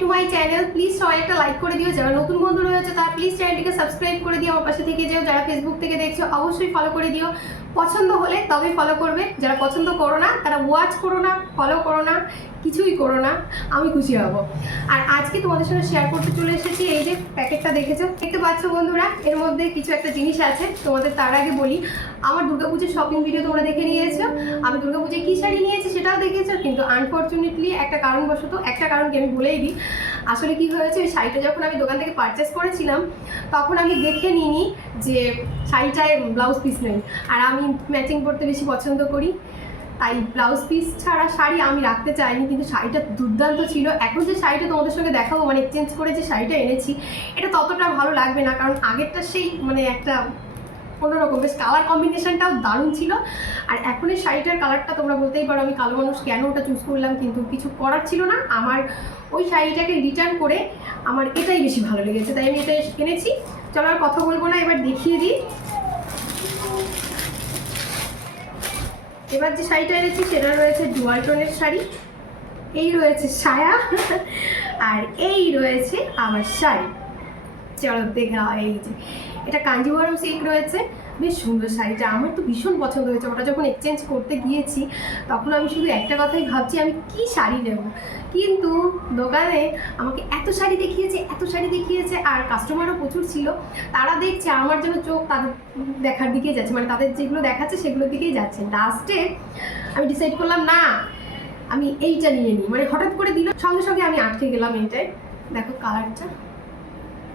To my channel please সবাই একটা like করে দিও। যারা নতুন বন্ধু রয়েছে, তারা প্লিজ চ্যানেলটিকে সাবস্ক্রাইব করে দিও। আমার পাশে থেকে যেও, যারা ফেসবুক থেকে দেখছ, অবশ্যই ফলো করে দিও। পছন্দ হলে তবে ফলো করবে। যারা পছন্দ করো না, তারা ওয়াচ করো না ফলো করো না, কিছুই করো না, আমি খুশি হব। আর আজকে তোমাদের সঙ্গে শেয়ার করতে চলে এসেছি, এই যে প্যাকেটটা দেখেছ? দেখতে পাচ্ছ বন্ধুরা, এর মধ্যে কিছু একটা জিনিস আছে, তোমাদের তার আগে বলি। আমার দুর্গাপুজোর শপিং ভিডিও তোমরা দেখে নিয়েছো। আমি দুর্গাপুজোয় কী শাড়ি নিয়েছি সেটাও দেখেছ, কিন্তু আনফর্চুনেটলি একটা কারণবশত, একটা কারণকে আমি বলেই দিই আসলে কি হয়েছে, ওই শাড়িটা যখন আমি দোকান থেকে পারচেস করেছিলাম, তখন আমি দেখে নিইনি যে শাড়িটায় ব্লাউজ পিস নেই। আর আমি ম্যাচিং করতে বেশি পছন্দ করি। তাই ব্লাউজ পিস ছাড়া শাড়ি আমি রাখতে চাইনি, কিন্তু শাড়িটা দুর্দান্ত ছিল। এখন যে শাড়িটা তোমাদের সঙ্গে দেখাবো মানে এক্সচেঞ্জ করে যে শাড়িটা এনেছি, এটা ততটা ভালো লাগবে না, কারণ আগেরটা সেই মানে একটা অন্যরকম বেশ কালার কম্বিনেশনটাও দারুণ ছিল। আর এখন এই শাড়িটার কালারটা তোমরা বলতেই পারো, আমি কালো মানুষ কেন ওটা চুজ করলাম কিন্তু কিছু করার ছিল না। আমার ওই শাড়িটাকে রিটার্ন করে আমার এটাই বেশি ভালো লেগেছে, তাই আমি এটা কিনেছি চলো আর কথা বলব না, এবার দেখিয়ে দিই। এবার যে শাড়িটা এনেছি সেটা রয়েছে ডুয়াল টোনের শাড়ি। এই রয়েছে সায়া, আর এই রয়েছে আমার শাড়ি। চলো দেখা এই যে এটা কাঞ্জিভরম সিল্ক রয়েছে, বেশ সুন্দর শাড়িটা। আমার তো ভীষণ পছন্দ হয়েছে। ওটা যখন এক্সচেঞ্জ করতে গিয়েছি, তখন আমি শুধু একটা কথাই ভাবছি, আমি কি শাড়ি নেব? কিন্তু দোকানে আমাকে এত শাড়ি দেখিয়েছে, এত শাড়ি দেখিয়েছে, আর কাস্টমারও প্রচুর ছিল। তারা দেখছে, আমার যেন চোখ তাদের দেখার দিকেই যাচ্ছে। মানে তাদের যেগুলো দেখাচ্ছে, সেগুলোর দিকেই যাচ্ছে। লাস্টে আমি ডিসাইড করলাম, না, আমি এইটা নিয়ে নিই। মানে হঠাৎ করে দিল, সঙ্গে সঙ্গে আমি আটকে গেলাম এইটাই দেখো কালারটা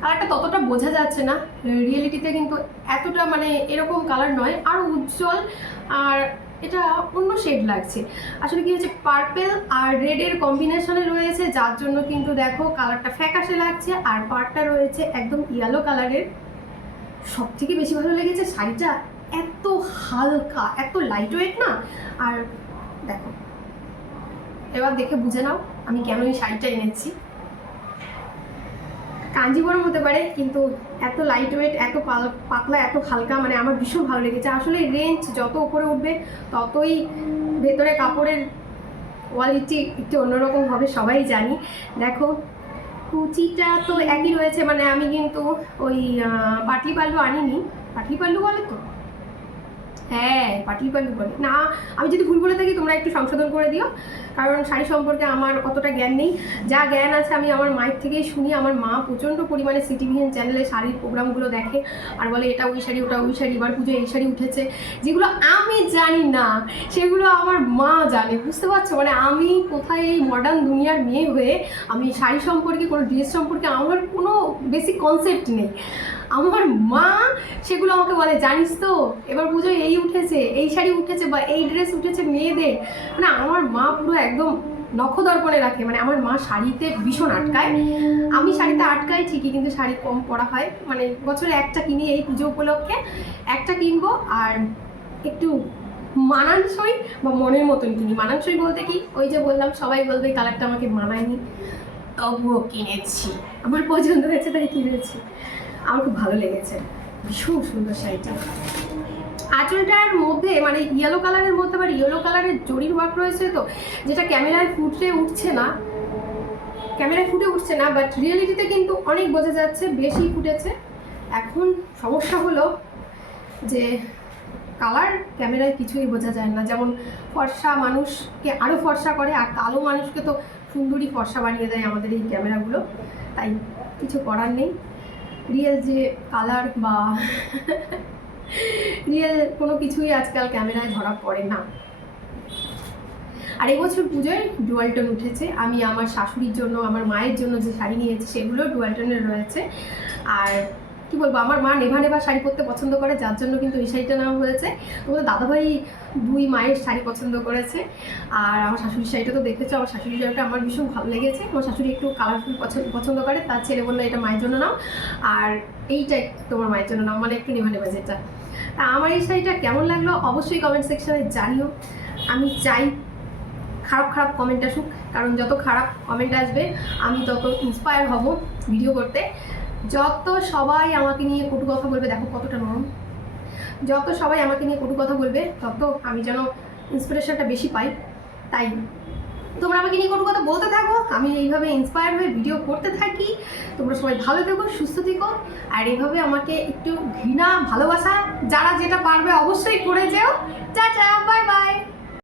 কালারটা ততটা বোঝা যাচ্ছে না রিয়েলিটিতে কিন্তু এতটা মানে এরকম কালার নয়, আর উজ্জ্বল আর এটা অন্য শেড লাগছে। আসলে কি হচ্ছে পার্পেল আর রেডের কম্বিনেশনে রয়েছে, যার জন্য কিন্তু দেখো কালারটা ফ্যাকাশে লাগছে, আর পার্টটা রয়েছে একদম ইয়েলো কালারের সব থেকে বেশি ভালো লেগেছে শাড়িটা, এত হালকা, এত লাইট ওয়েট না? আর দেখো, এবার দেখে বুঝে নাও আমি কেন এই শাড়িটা এনেছি। কাঞ্জিবরম হতে পারে, কিন্তু এত লাইট ওয়েট এত পাতলা, এত হালকা মানে আমার ভীষণ ভালো লেগেছে। আসলে রেঞ্জ যত উপরে উঠবে, ততই ভেতরে কাপড়ের কোয়ালিটি একটু অন্যরকম হবে, সবাই জানি। দেখো, কুচিটা তো একই রয়েছে মানে আমি কিন্তু ওই পাটলি পাল্লু আনিনি। পাটলি পাল্লু বলে তো? হ্যাঁ পাটলি পাল্লু বলে। না, আমি যদি ভুল বলে থাকি, তোমরা একটু সংশোধন করে দিও। কারণ শাড়ি সম্পর্কে আমার অতটা জ্ঞান নেই। যা জ্ঞান আছে, আমি আমার মায়ের থেকেই শুনি। আমার মা প্রচণ্ড পরিমাণে সিটিভিএন চ্যানেলে শাড়ির প্রোগ্রামগুলো দেখে আর বলে, এটা ওই শাড়ি, ওটা ওই শাড়ি, এবার পুজো এই শাড়ি উঠেছে। যেগুলো আমি জানি না, সেগুলো আমার মা জানে, বুঝতে পারছ? মানে আমি কোথায় এই মডার্ন দুনিয়ার মেয়ে হয়ে, আমি শাড়ি সম্পর্কে, কোনো ড্রেস সম্পর্কে আমার কোনো বেসিক কনসেপ্ট নেই। আমার মা সেগুলো আমাকে বলে, জানিস তো, এবার পুজোয় এই উঠেছে, এই শাড়ি উঠেছে বা এই ড্রেস উঠেছে মেয়েদের। মানে আমার মা পুরো একদম নখদর্পণে রাখে মানে আমার মা শাড়িতে ভীষণ আটকায়। আমি শাড়িতে আটকাই ঠিকই, কিন্তু শাড়ি কম পরা হয়। মানে বছরে একটা কিনি এই পুজো উপলক্ষে। একটা কিনবো আর একটু মানানসই বা মনের মতন কিনি। মানানসই বলতে কি? ওই যে বললাম, সবাই বলবে কালারটা আমাকে মানায়নি। তবুও কিনেছি। আমার পছন্দ হয়েছে তাই কিনেছি। আমার খুব ভালো লেগেছে। ভীষণ সুন্দর শাড়িটা। আঁচলটার মধ্যে মানে ইয়েলো কালারের মধ্যে আবার ইয়েলো কালারের জরির ওয়ার্ক রয়েছে তো, যেটা ক্যামেরায় ফুটে উঠছে না। ক্যামেরায় ফুটে উঠছে না বাট রিয়েলিটিতে কিন্তু অনেক বোঝা যাচ্ছে, বেশি ফুটেছে। এখন সমস্যা হলো যে কালার ক্যামেরায় কিছুই বোঝা যায় না। যেমন ফর্সা মানুষকে আরও ফর্সা করে, আর কালো মানুষকে তো সুন্দরী ফর্সা বানিয়ে দেয় আমাদের এই ক্যামেরাগুলো তাই কিছু করার নেই। রিয়েল যে কালার বা রিয়েল কোনো কিছুই আজকাল ক্যামেরায় ধরা পড়ে না। আর এবছর পুজোয় ডুয়ালটন উঠেছে। আমি আমার শাশুড়ির জন্য, আমার মায়ের জন্য যে শাড়ি নিয়েছি সেগুলো ডুয়ালটনের রয়েছে। আর কি বলব, আমার মা নেভা নেভা শাড়ি পরতে পছন্দ করে, যার জন্য কিন্তু এই শাড়িটা নেওয়া হয়েছে। তোমাদের দাদাভাই দুই মায়ের শাড়ি পছন্দ করেছে। আর আমার শাশুড়ির শাড়িটা তো দেখেছ, আমার শাশুড়ির শাড়িটা আমার ভীষণ ভালো লেগেছে। আমার শাশুড়ি একটু কালারফুল পছন্দ পছন্দ করে, তার ছেলে বলল, এটা মায়ের জন্য নাও। আর এইটা তোমার মায়ের জন্য নাও মানে একটু নেভা নেভা যেটা। তা আমার এই শাড়িটা কেমন লাগল অবশ্যই কমেন্ট সেকশনে জানিও। আমি চাই খারাপ খারাপ কমেন্ট আসুক, কারণ যত খারাপ কমেন্ট আসবে, আমি তত ইন্সপায়ার হব ভিডিও করতে। যত সবাই আমাকে নিয়ে কটু কথা বলবে, দেখো কতটা নরম। যত সবাই আমাকে নিয়ে কটু কথা বলবে, তত আমি যেন ইন্সপিরেশনটা বেশি পাই। তাই তোমরা আমাকে নিয়ে কটু কথা বলতে থাকো, আমি এইভাবে ইন্সপায়ার হয়ে ভিডিও করতে থাকি। তোমরা সবাই ভালো থেকো, সুস্থ থেকো। আর এইভাবে আমাকে একটু ঘৃণা, ভালোবাসা, যারা যেটা পারবে অবশ্যই করে যেও। Tata bye bye